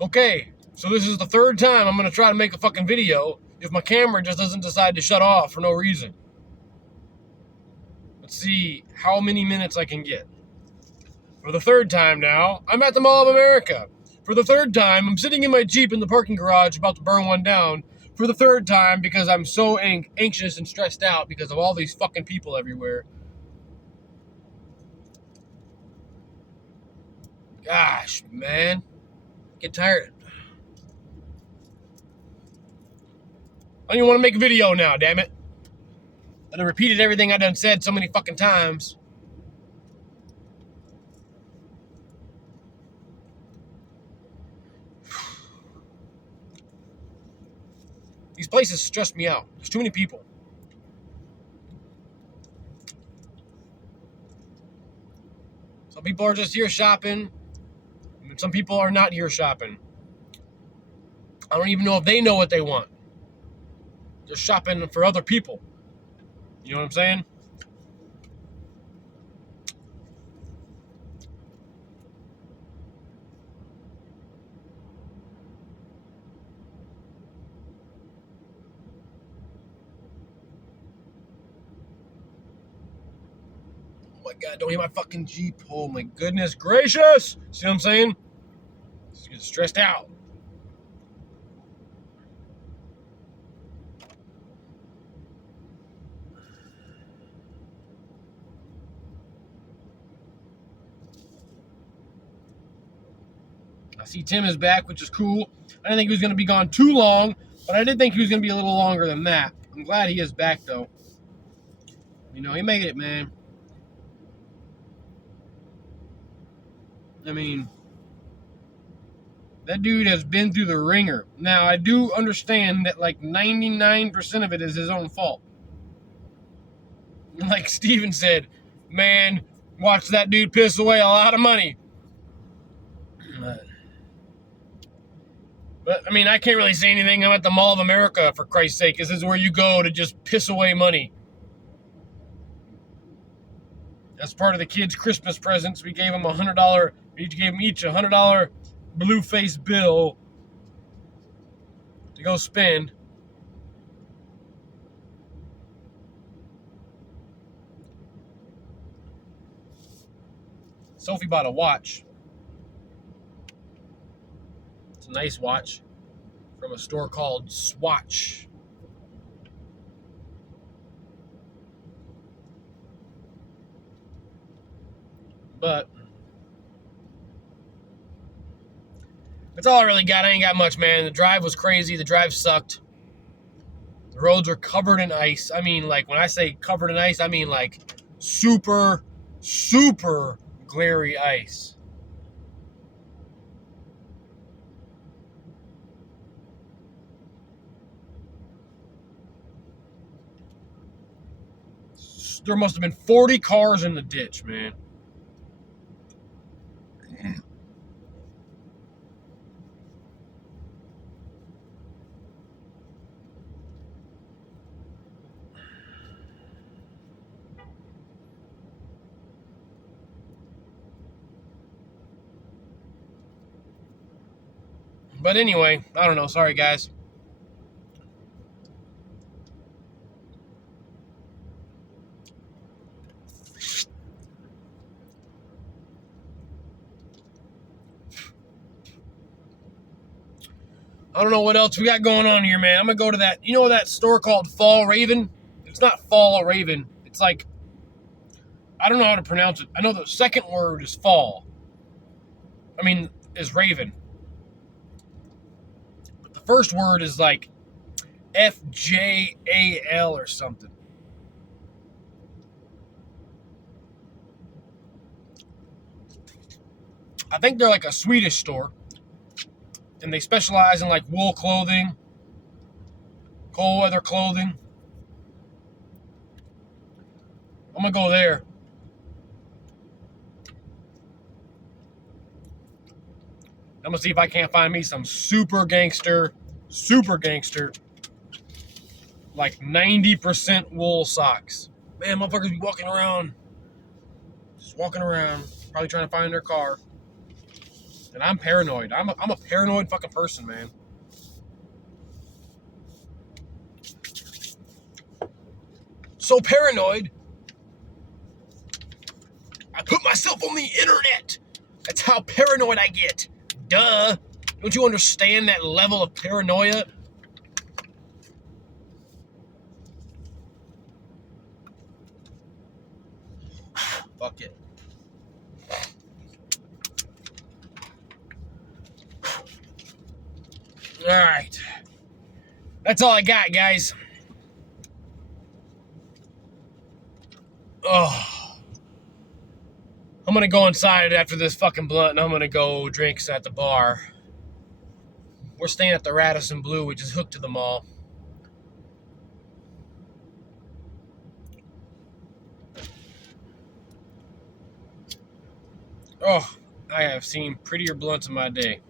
Okay, so this is the third time I'm going to try to make a fucking video if my camera just doesn't decide to shut off for no reason. Let's see how many minutes I can get. For the third time now, I'm at the Mall of America. For the third time, I'm sitting in my Jeep in the parking garage about to burn one down. For the third time, because I'm so anxious and stressed out because of all these fucking people everywhere. Gosh, man. Get tired. I don't even want to make a video now, damn it. I done repeated everything I done said so many fucking times. These places stress me out. There's too many people. Some people are just here shopping. And some people are not here shopping. I don't even know if they know what they want. They're shopping for other people. You know what I'm saying? Oh my God, don't hit my fucking Jeep. Oh my goodness gracious. See what I'm saying? Just get stressed out. I see Tim is back, which is cool. I didn't think he was going to be gone too long, but I did think he was going to be a little longer than that. I'm glad he is back, though. You know, he made it, man. I mean, that dude has been through the ringer. Now, I do understand that like 99% of it is his own fault. Like Steven said, man, watch that dude piss away a lot of money. But, I mean, I can't really say anything. I'm at the Mall of America, for Christ's sake. This is where you go to just piss away money. As part of the kids' Christmas presents, we gave them $100. We gave them each a $100 blue face bill to go spend. Sophie bought a watch. It's a nice watch from a store called Swatch. But that's all I really got. I ain't got much, man. The drive was crazy. The drive sucked. The roads are covered in ice. I mean, like, when I say covered in ice, I mean, like, super, super glary ice. There must have been 40 cars in the ditch, man. But anyway, I don't know. Sorry, guys. I don't know what else we got going on here, man. I'm going to go to that, you know that store called Fall Raven? It's not Fall Raven. It's like, I don't know how to pronounce it. I know the second word is fall. I mean, is Raven. But the first word is like FJAL or something. I think they're like a Swedish store. And they specialize in like wool clothing, cold weather clothing. I'm going to go there. I'm going to see if I can't find me some super gangster, like 90% wool socks. Man, motherfuckers be walking around, just walking around, probably trying to find their car. And I'm paranoid. I'm a paranoid fucking person, man. So paranoid, I put myself on the internet. That's how paranoid I get. Duh. Don't you understand that level of paranoia? Fuck it. Alright. That's all I got, guys. Oh. I'm gonna go inside after this fucking blunt and I'm gonna go drinks at the bar. We're staying at the Radisson Blu, which is hooked to the mall. Oh, I have seen prettier blunts in my day.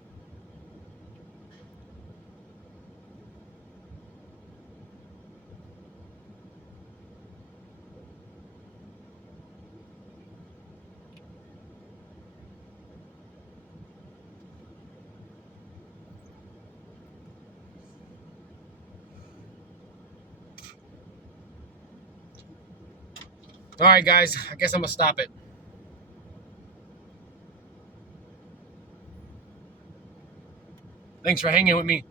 Alright, guys, I guess I'm gonna stop it. Thanks for hanging with me.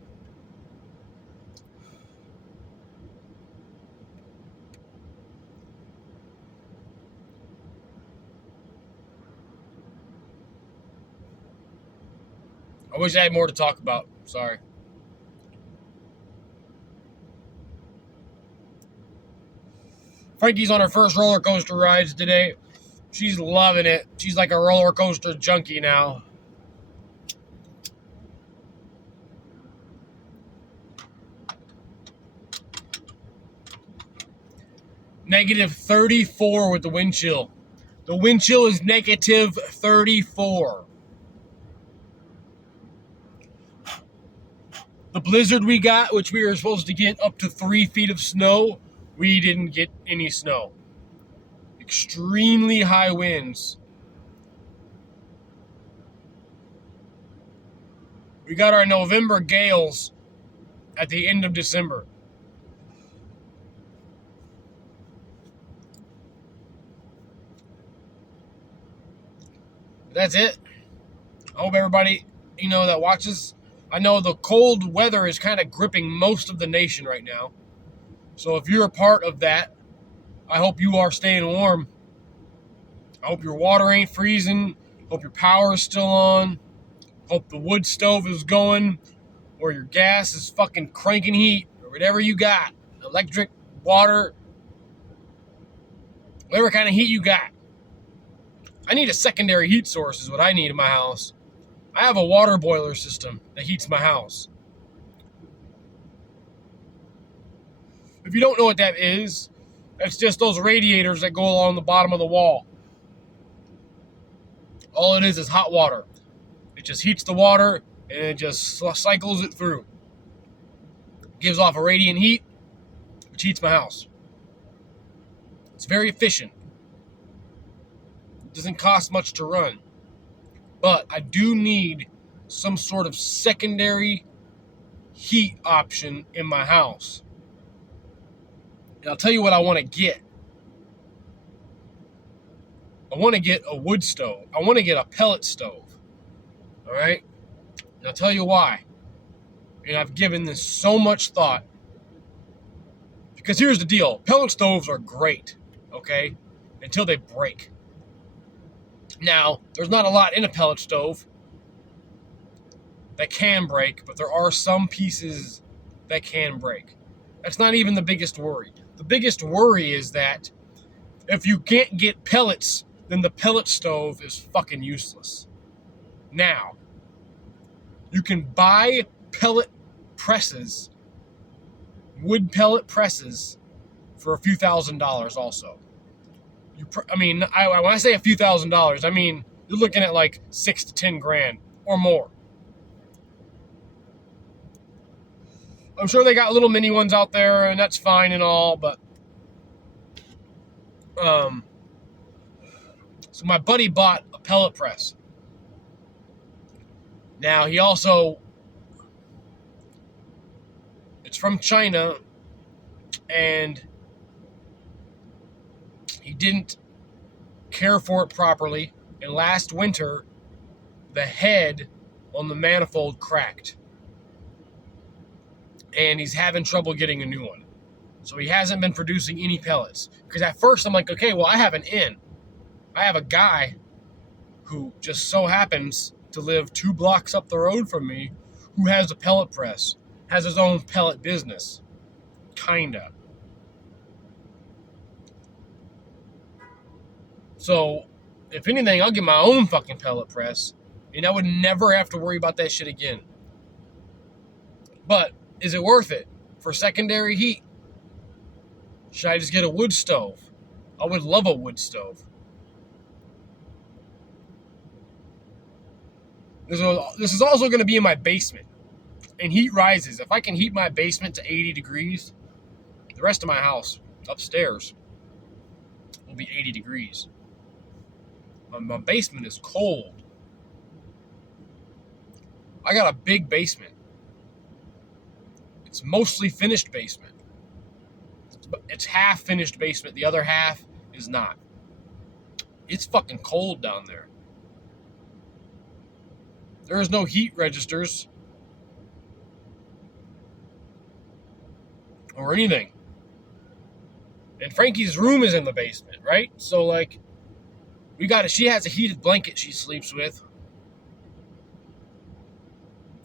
I wish I had more to talk about. Sorry. Frankie's on her first roller coaster rides today. She's loving it. She's like a roller coaster junkie now. Negative 34 with the wind chill. The wind chill is negative 34. The blizzard we got, which we were supposed to get up to 3 feet of snow, we didn't get any snow. Extremely high winds. We got our November gales at the end of December. That's it. I hope everybody, that watches. I know the cold weather is kind of gripping most of the nation right now. So if you're a part of that, I hope you are staying warm. I hope your water ain't freezing. Hope your power is still on. Hope the wood stove is going, or your gas is fucking cranking heat, or whatever you got. Electric, water, whatever kind of heat you got. I need a secondary heat source is what I need in my house. I have a water boiler system that heats my house. If you don't know what that is, that's just those radiators that go along the bottom of the wall. All it is hot water. It just heats the water and it just cycles it through. It gives off a radiant heat, which heats my house. It's very efficient. It doesn't cost much to run. But I do need some sort of secondary heat option in my house. And I'll tell you what I want to get. I want to get a wood stove. I want to get a pellet stove. All right? And I'll tell you why. And I've given this so much thought. Because here's the deal. Pellet stoves are great, okay? Until they break. Now, there's not a lot in a pellet stove that can break, but there are some pieces that can break. That's not even the biggest worry. The biggest worry is that if you can't get pellets, then the pellet stove is fucking useless. Now, you can buy pellet presses, wood pellet presses, for a few $1,000s also. When I say a few $1,000s, I mean you're looking at like $6,000 to $10,000 or more. I'm sure they got little mini ones out there, and that's fine and all, but so my buddy bought a pellet press, Now, he also, it's from China, and he didn't care for it properly. And last winter, the head on the manifold cracked. And he's having trouble getting a new one. So he hasn't been producing any pellets. Because at first I'm like, okay, well, I have an in. I have a guy who just so happens to live 2 blocks up the road from me who has a pellet press, has his own pellet business. Kinda. So, if anything, I'll get my own fucking pellet press, and I would never have to worry about that shit again. But, is it worth it? For secondary heat? Should I just get a wood stove? I would love a wood stove. This is also going to be in my basement. And heat rises. If I can heat my basement to 80 degrees, the rest of my house upstairs will be 80 degrees. My basement is cold. I got a big basement. It's mostly finished basement. It's half finished basement. The other half is not. It's fucking cold down there. There is no heat registers or anything. And Frankie's room is in the basement, right? So, like, she has a heated blanket she sleeps with.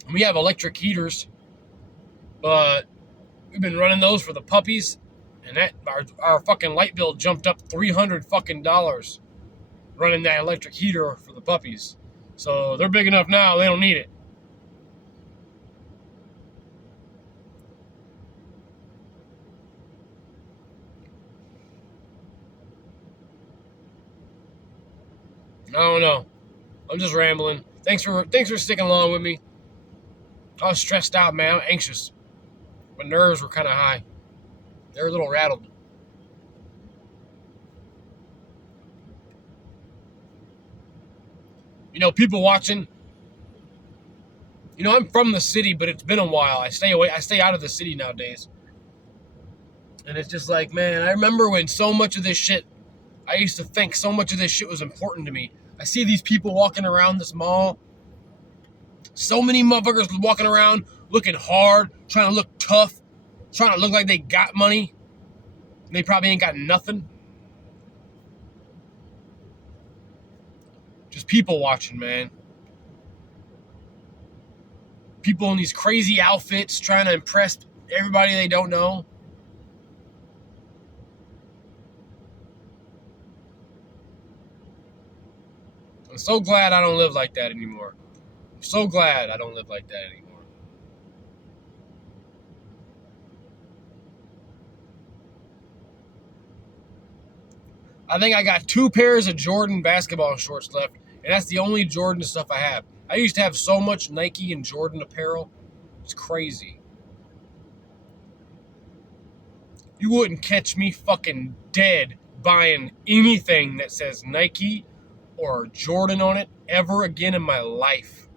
And we have electric heaters, but we've been running those for the puppies, and that our fucking light bill jumped up $300 fucking dollars running that electric heater for the puppies. So they're big enough now, they don't need it. I don't know. I'm just rambling. Thanks for sticking along with me. I was stressed out, man. I was anxious. My nerves were kind of high. They were a little rattled. You know, people watching. You know, I'm from the city, but it's been a while. I stay out of the city nowadays. And it's just like, man, I remember when so much of this shit, I used to think so much of this shit was important to me. I see these people walking around this mall. So many motherfuckers walking around looking hard, trying to look tough, trying to look like they got money. And they probably ain't got nothing. Just people watching, man. People in these crazy outfits trying to impress everybody they don't know. I'm so glad I don't live like that anymore. I'm so glad I don't live like that anymore. I think I got 2 pairs of Jordan basketball shorts left, and that's the only Jordan stuff I have. I used to have so much Nike and Jordan apparel. It's crazy. You wouldn't catch me fucking dead buying anything that says Nike or Jordan on it ever again in my life.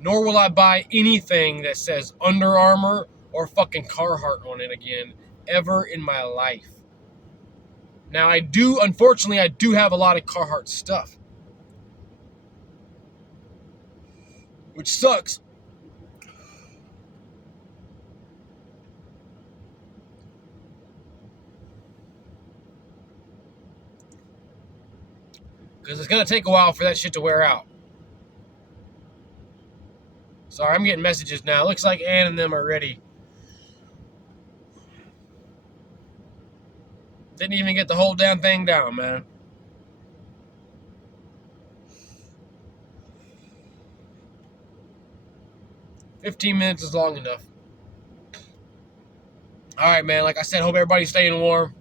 Nor will I buy anything that says Under Armour or fucking Carhartt on it again ever in my life. Now, unfortunately, I do have a lot of Carhartt stuff. Which sucks. Because it's going to take a while for that shit to wear out. Sorry, I'm getting messages now. Looks like Ann and them are ready. Didn't even get the whole damn thing down, man. "15 minutes is long enough." All right, man. Like I said, hope everybody's staying warm.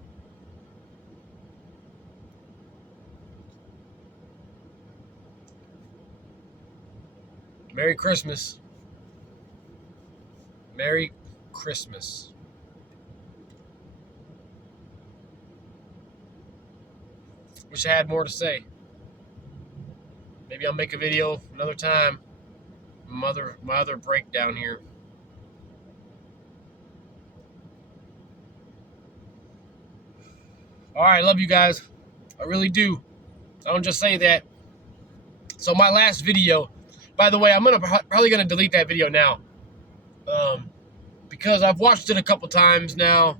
Merry Christmas. Merry Christmas. Wish I had more to say. Maybe I'll make a video another time. my other breakdown here. All right, love you guys. I really do. I don't just say that. So my last video, by the way, I'm probably gonna delete that video now, because I've watched it a couple times now.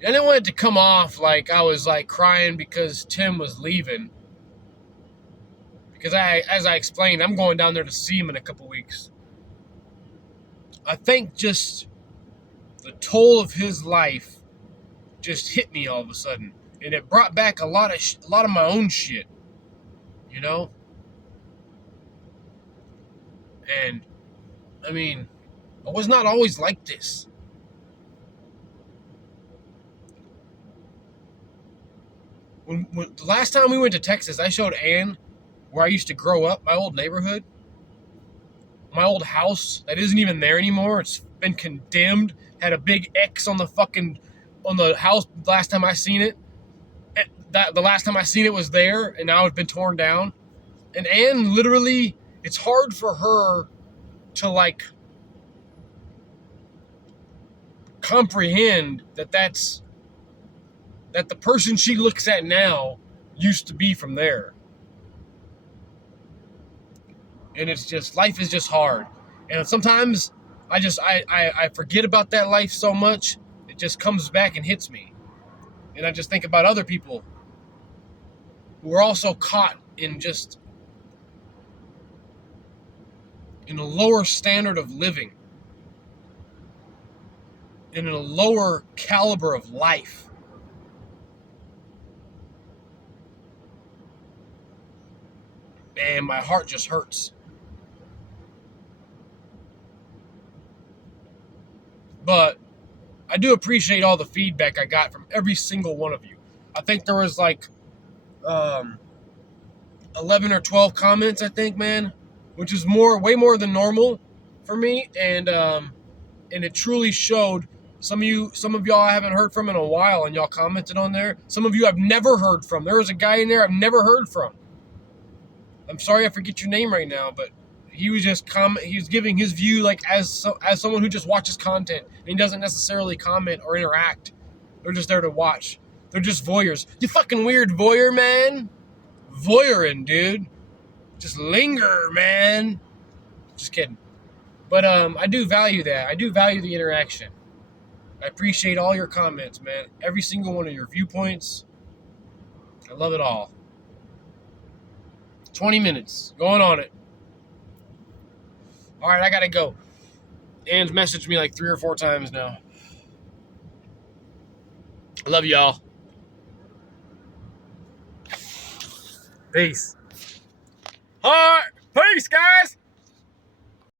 I didn't want it to come off like I was like crying because Tim was leaving. Because as I explained, I'm going down there to see him in a couple weeks. I think just the toll of his life just hit me all of a sudden, and it brought back a lot of my own shit, you know. And I mean, I was not always like this. When the last time we went to Texas, I showed Ann where I used to grow up, my old neighborhood, my old house that isn't even there anymore. It's been condemned. Had a big X on the house last time I seen it. The last time I seen it was there, and now it's been torn down. And Ann literally, it's hard for her to like comprehend that the person she looks at now used to be from there. And it's just, life is just hard. And sometimes I forget about that life so much, it just comes back and hits me. And I just think about other people who are also caught in a lower standard of living, and in a lower caliber of life. And my heart just hurts. But I do appreciate all the feedback I got from every single one of you. I think there was like 11 or 12 comments, I think, man, which is way more than normal for me. And it truly showed. Some of y'all I haven't heard from in a while, and y'all commented on there. Some of you I've never heard from. There was a guy in there I've never heard from. I'm sorry I forget your name right now, but he was just he was giving his view like as someone who just watches content, and he doesn't necessarily comment or interact. They're just there to watch. They're just voyeurs. You fucking weird voyeur, man. Voyeuring, dude. Just linger, man. Just kidding. But I do value that. I do value the interaction. I appreciate all your comments, man. Every single one of your viewpoints. I love it all. 20 minutes. Going on it. All right, I gotta go. Ann's messaged me like 3 or 4 times now. I love y'all. Peace. All right. Peace, guys.